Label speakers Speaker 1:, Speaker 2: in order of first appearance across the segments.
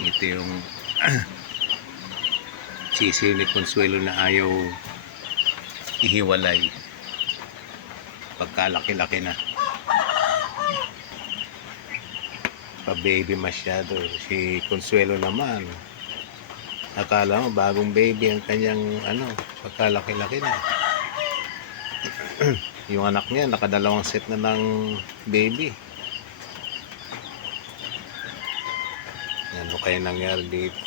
Speaker 1: Ito yung sisiw ni Consuelo na ayaw ihiwalay. Pagkalaki-laki na. Pa-baby masyado. Si Consuelo naman. Akala mo bagong baby ang kanyang ano, pagkalaki-laki na. yung anak niya nakadalawang set na ng baby. Ano kaya nangyari dito?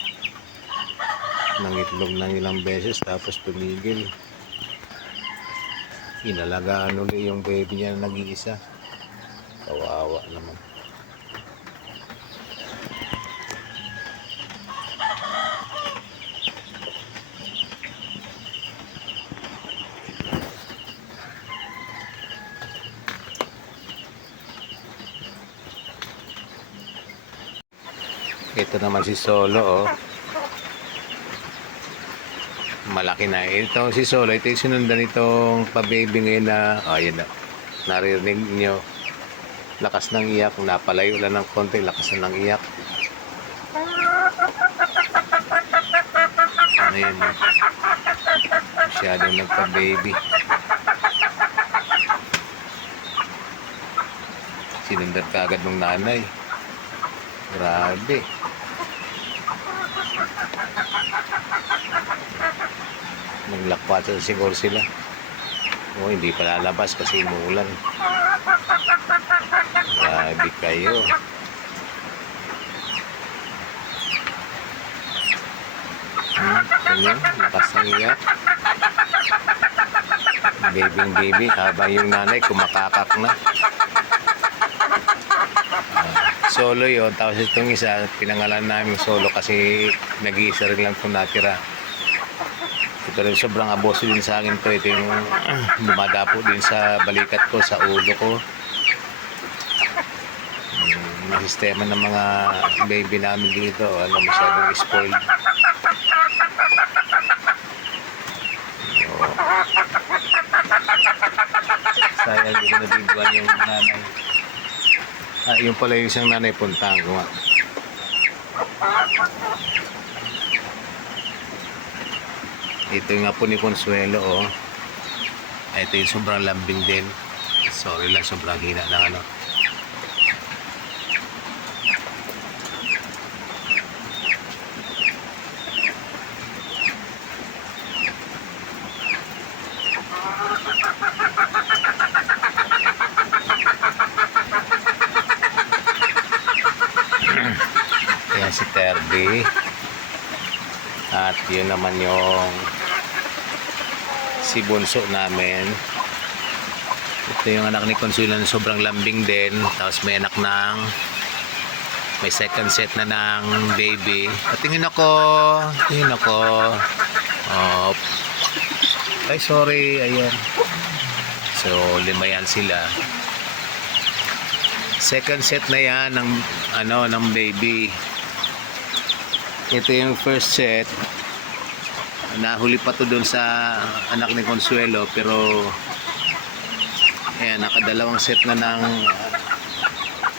Speaker 1: Nangitlog ng ilang beses tapos tumigil. Inalagaan ulit yung baby niya na nag-iisa. Kawawa naman. Ito naman si Solo, oh. Malaki na. Ito si Solo, ito yung sinundan itong pa-baby ngayon na, oh, yan na. Naririnig nyo. Lakas ng iyak. Napalayo lang ng konti. Lakas ng iyak. Ano yan? oh. Masyadong nagpa-baby. Sinundan ka agad ng nanay. Grabe. Naglakwatsa siguro sila. O, hindi pa lalabas kasi umuulan. Grabe kayo. Hmm, ganyan, lakas ng iyak. Baby habang yung nanay kumakakak na. Solo yon tapos itong isa, pinangalan namin solo kasi nag-iisa rin lang itong natira. Rin sobrang aboso din sa akin to. Ito yung dumadapo din sa balikat ko, sa ulo ko. Yung sistema ng mga baby namin dito, ano, masyadong spoiled. Sayang hindi ko nabiguan yung nanay. Ah, yung pala yung isang nanay puntahan ko Ito yung apo ni Consuelo, oh. Ito yung sobrang lambing din. Sorry lang, sobrang hina ng ano. Yan si Terby. At yun naman yung si Bunso namin. Ito yung anak ni Consuelo na sobrang lambing din. Tapos may anak ng may second set na ng baby. At tingin ako, tingin ako. Oh, ay sorry, ayan. So lima yan sila. Second set na yan ng ano ng baby. Ito yung first set. Nahuli pa to doon sa anak ni Consuelo pero ayan, nakadalawang set na ng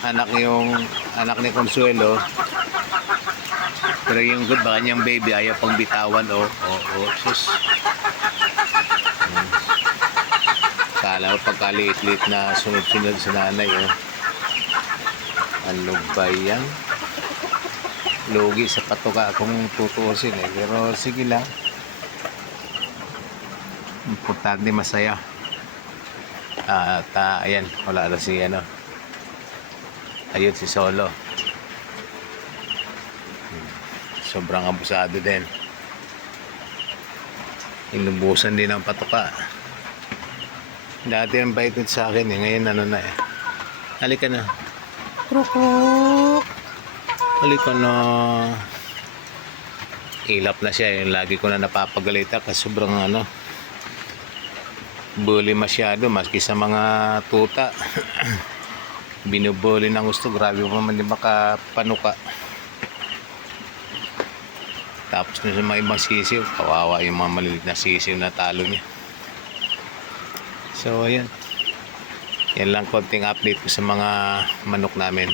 Speaker 1: anak yung anak ni Consuelo. Pero yung good ba kanyang baby ayaw pang bitawan oh. Oh, oh. Sus. Kala ko pagkaliit-liit na sunod-sunod sa nanay oh. Ano ba yan? Lugi sa patuka kung tutuusin eh. Pero sige lang. Importante masaya. At ah, ayan, wala na si ano. Ayun si Solo. Sobrang abusado din. Inubusan din ang patuka. Dati ang bait nito sa akin eh. Ngayon ano na eh. Halika na. Kruk-kruk. Halika na. Ilap na siya. Yung lagi ko na napapagalita kasi sobrang ano. Bully masyado. Maski sa mga tuta. Binubully ng gusto. Grabe mo man di makapanuka. Tapos na sa mga ibang sisiw. Kawawa yung mga maliliit na sisiw na talo niya. So, ayan. Yan lang konting update ko sa mga manok namin.